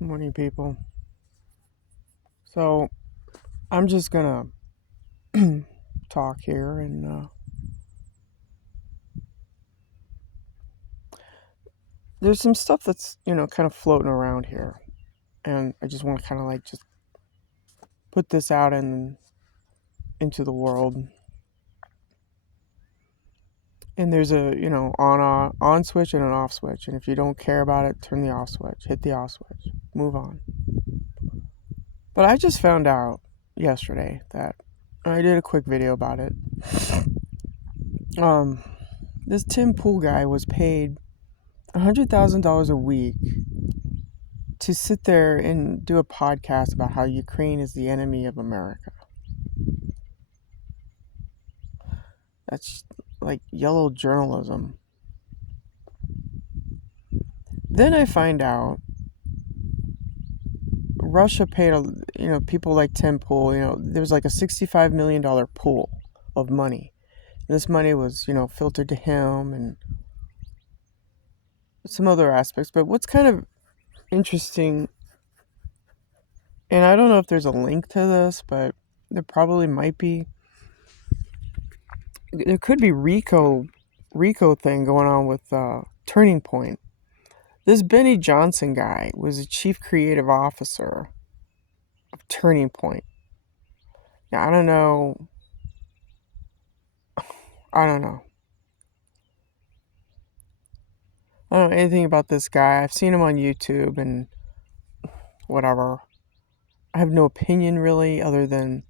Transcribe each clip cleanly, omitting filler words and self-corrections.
Morning, people. So I'm just gonna talk here, and there's some stuff that's kind of floating around here, and I just want to kind of like just put this out into the world. And there's a on switch and an off switch, and if you don't care about it, turn the off switch, hit the off switch, move on. But I just found out yesterday that I did a quick video about it. Um, this Tim Pool guy was paid $100,000 a week to sit there and do a podcast about how Ukraine is the enemy of America. That's like yellow journalism. Then I find out Russia paid people like Tim Pool. There was like a $65 million pool of money. And this money was filtered to him and some other aspects. But what's kind of interesting, and I don't know if there's a link to this, but there probably might be. There could be Rico thing going on with Turning Point. This Benny Johnson guy was a chief creative officer of Turning Point. Now I don't know. I don't know anything about this guy. I've seen him on YouTube and whatever. I have no opinion really, other than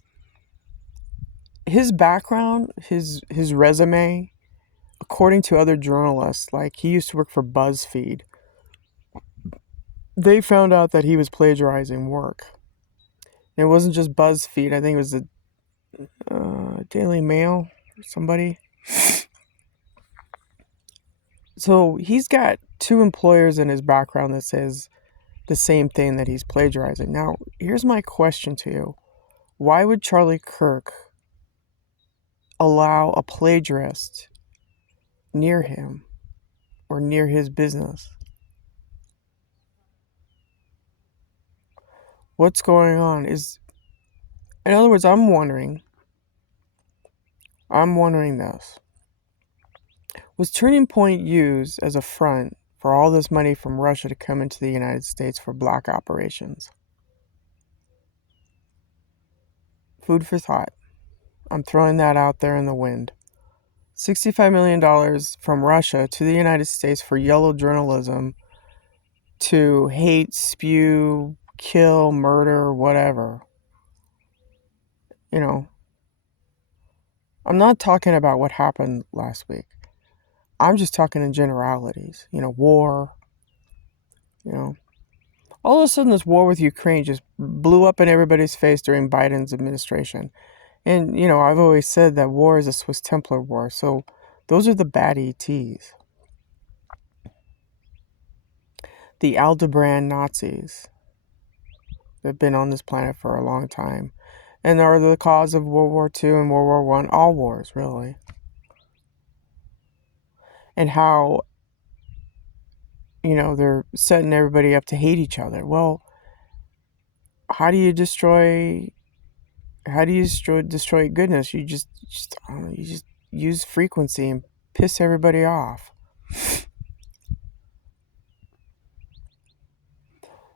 his background, his resume. According to other journalists, like he used to work for BuzzFeed, they found out that he was plagiarizing work. And it wasn't just BuzzFeed. I think it was the Daily Mail or somebody. So he's got two employers in his background that says the same thing, that he's plagiarizing. Now, here's my question to you. Why would Charlie Kirk allow a plagiarist near him or near his business? What's going on? In other words, I'm wondering this. Was Turning Point used as a front for all this money from Russia to come into the United States for black operations? Food for thought. I'm throwing that out there in the wind. $65 million from Russia to the United States for yellow journalism to hate, spew, kill, murder, whatever. I'm not talking about what happened last week. I'm just talking in generalities. War. All of a sudden this war with Ukraine just blew up in everybody's face during Biden's administration. And, I've always said that war is a Swiss Templar war. So those are the bad ETs. The Aldebaran Nazis. They've been on this planet for a long time. And are the cause of World War II and World War I. All wars, really. And how, they're setting everybody up to hate each other. Well, how do you destroy goodness? You just use frequency and piss everybody off.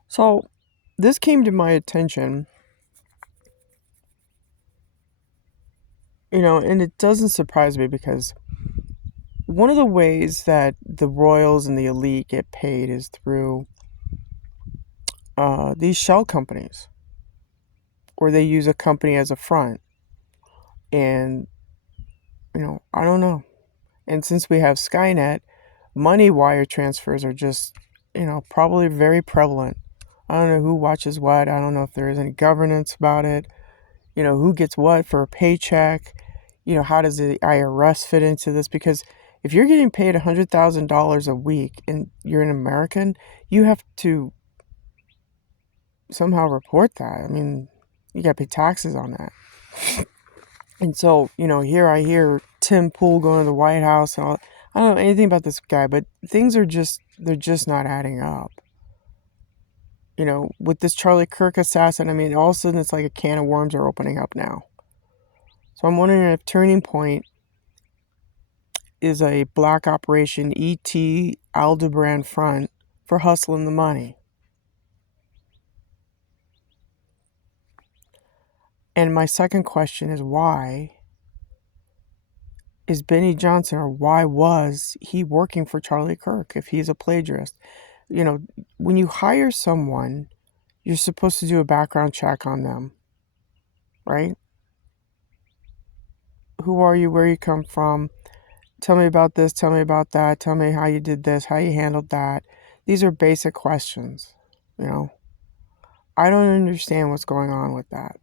So this came to my attention, and it doesn't surprise me, because one of the ways that the royals and the elite get paid is through these shell companies, or they use a company as a front. And, I don't know. And since we have Skynet, money wire transfers are just, probably very prevalent. I don't know who watches what. I don't know if there is any governance about it. Who gets what for a paycheck. How does the IRS fit into this? Because if you're getting paid $100,000 a week and you're an American, you have to somehow report that. I mean, you got to pay taxes on that. And so, here I hear Tim Pool going to the White House and all. I don't know anything about this guy, but things are they're just not adding up. with this Charlie Kirk assassin, I mean, all of a sudden it's like a can of worms are opening up now. So I'm wondering if Turning Point is a black operation E.T. Aldebaran front for hustling the money. And my second question is, why is Benny Johnson, or why was he working for Charlie Kirk if he's a plagiarist? When you hire someone, you're supposed to do a background check on them, right? Who are you? Where you come from? Tell me about this. Tell me about that. Tell me how you did this, how you handled that. These are basic questions. I don't understand what's going on with that.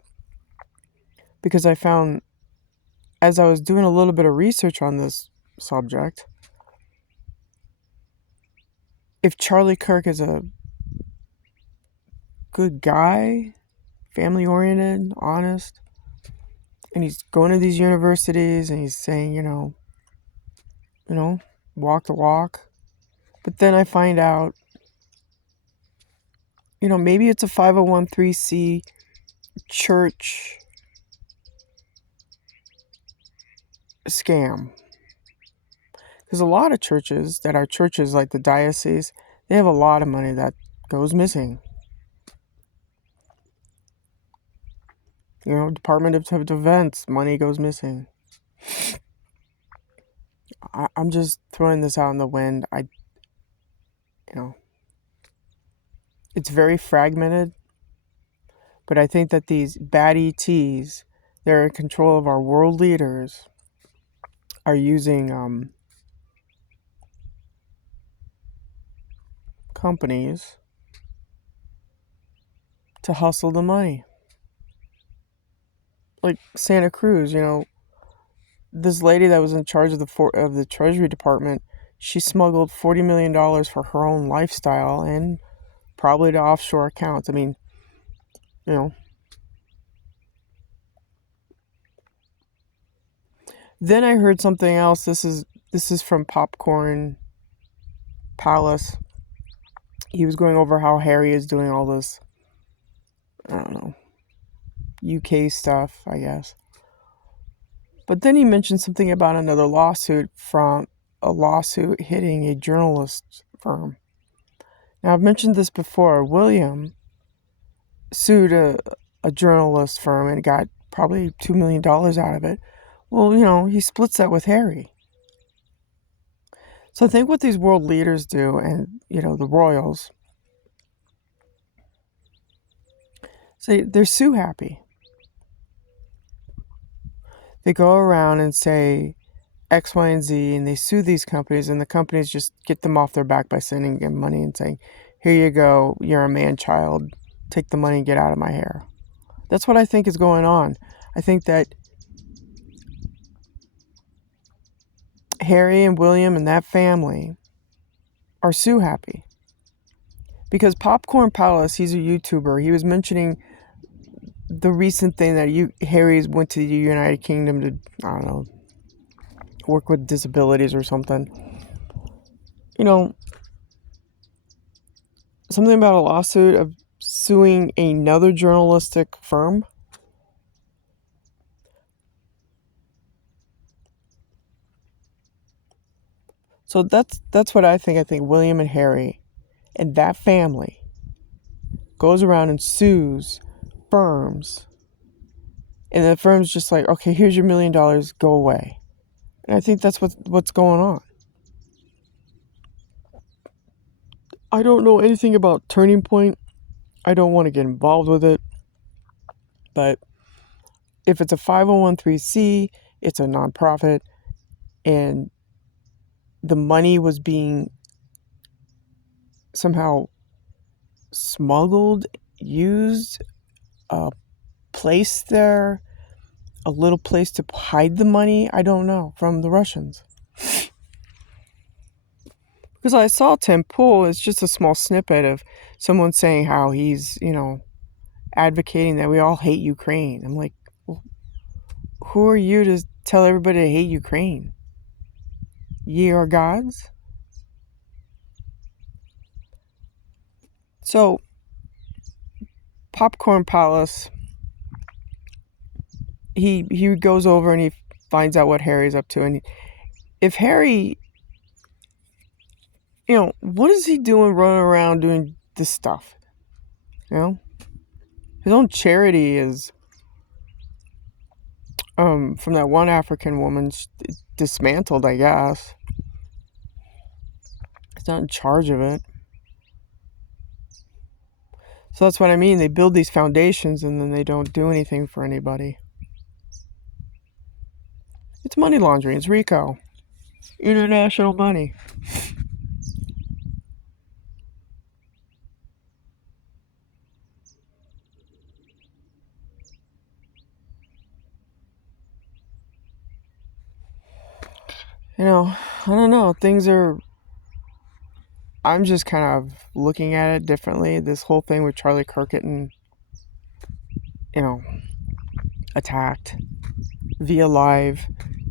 Because I found, as I was doing a little bit of research on this subject, if Charlie Kirk is a good guy, family oriented, honest, and he's going to these universities and he's saying, walk the walk. But then I find out, maybe it's a 501c church scam. Because a lot of churches that are churches like the diocese, they have a lot of money that goes missing. Department of Defense, money goes missing. I'm just throwing this out in the wind. It's very fragmented, but I think that these bad ETs, they're in control of our world leaders, are using companies to hustle the money. Like Santa Cruz, this lady that was in charge of the Treasury Department, she smuggled $40 million for her own lifestyle and probably to offshore accounts. I mean, Then I heard something else. This is from Popcorn Palace. He was going over how Harry is doing all this, I don't know, UK stuff, I guess. But then he mentioned something about another lawsuit hitting a journalist firm. Now, I've mentioned this before. William sued a journalist firm and got probably $2 million out of it. Well, he splits that with Harry. So I think what these world leaders do, and, the royals, they're sue happy. They go around and say X, Y, and Z, and they sue these companies, and the companies just get them off their back by sending them money and saying, here you go, you're a man-child, take the money and get out of my hair. That's what I think is going on. I think that Harry and William and that family are sue happy. Because Popcorn Palace, he's a YouTuber. He was mentioning the recent thing that Harry went to the United Kingdom to, I don't know, work with disabilities or something. Something about a lawsuit of suing another journalistic firm. So that's what I think. I think William and Harry and that family goes around and sues firms. And the firm's just like, okay, here's your $1 million, go away. And I think that's what's going on. I don't know anything about Turning Point. I don't want to get involved with it. But if it's a 501c, it's a nonprofit, and the money was being somehow smuggled, used, placed there, a little place to hide the money, I don't know, from the Russians. Because I saw Tim Pool, it's just a small snippet of someone saying how he's, advocating that we all hate Ukraine. I'm like, well, who are you to tell everybody to hate Ukraine? Ye are gods? So, Popcorn Palace, he goes over and he finds out what Harry's up to. And if Harry, what is he doing running around doing this stuff? His own charity is from that one African woman dismantled, I guess. He's not in charge of it. So that's what I mean. They build these foundations and then they don't do anything for anybody. It's money laundering. It's RICO. International money. I don't know. I'm just kind of looking at it differently. This whole thing with Charlie Kirk getting, attacked via live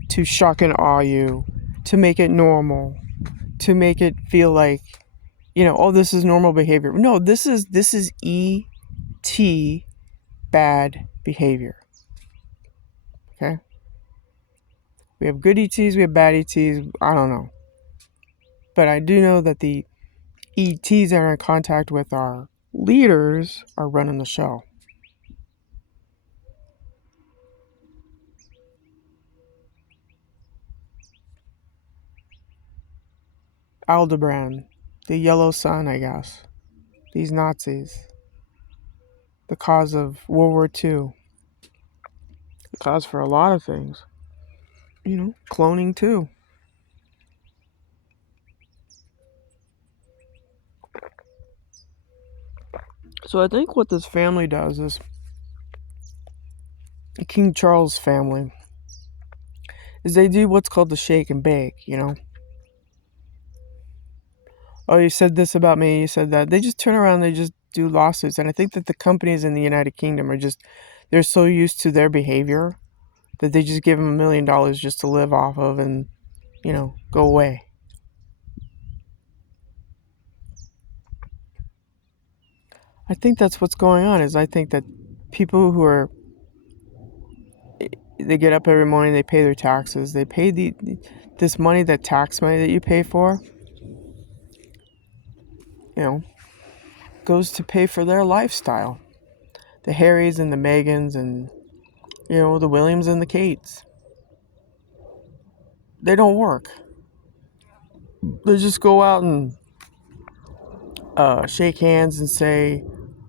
to shock and awe you, to make it normal, to make it feel like, oh, this is normal behavior. No, this is ET bad behavior. Okay? We have good ETs, we have bad ETs. I don't know. But I do know that the ETs that are in contact with our leaders are running the show. Aldebaran, the yellow sun, I guess. These Nazis. The cause of World War II. The cause for a lot of things. Cloning too. So I think what this family does is, the King Charles family, is they do what's called the shake and bake, Oh, you said this about me, you said that. They just turn around and they just do lawsuits. And I think that the companies in the United Kingdom they're so used to their behavior that they just give them $1 million just to live off of and, go away. I think that's what's going on. I think that people who they get up every morning, they pay their taxes, they pay this money, that tax money that you pay for, goes to pay for their lifestyle. The Harrys and the Megans and, the Williams and the Kates. They don't work. They just go out and shake hands and say,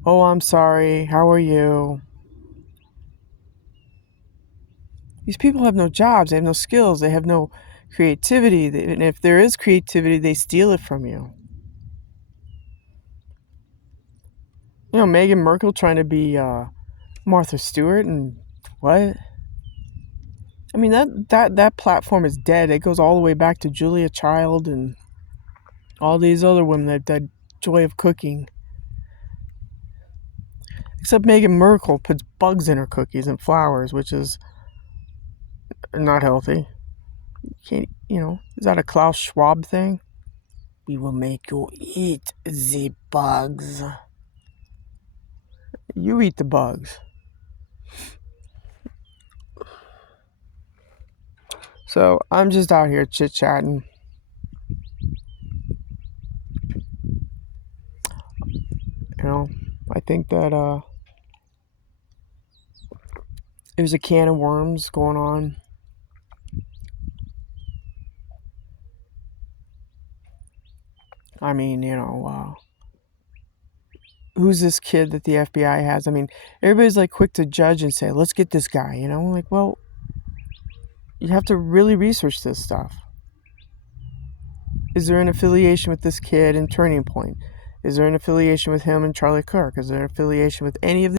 "Oh, I'm sorry, how are you?" These people have no jobs, they have no skills, they have no creativity. And if there is creativity, they steal it from you. Meghan Markle trying to be Martha Stewart and what? I mean, that platform is dead. It goes all the way back to Julia Child and all these other women that joy of cooking. Except Meghan Markle puts bugs in her cookies and flowers, which is not healthy. Can't, is that a Klaus Schwab thing? We will make you eat the bugs. You eat the bugs. So I'm just out here chit-chatting. I think that there's a can of worms going on. I mean, who's this kid that the FBI has? I mean, everybody's like quick to judge and say, let's get this guy, Like, well, you have to really research this stuff. Is there an affiliation with this kid in Turning Point? Is there an affiliation with him and Charlie Kirk? Is there an affiliation with any of the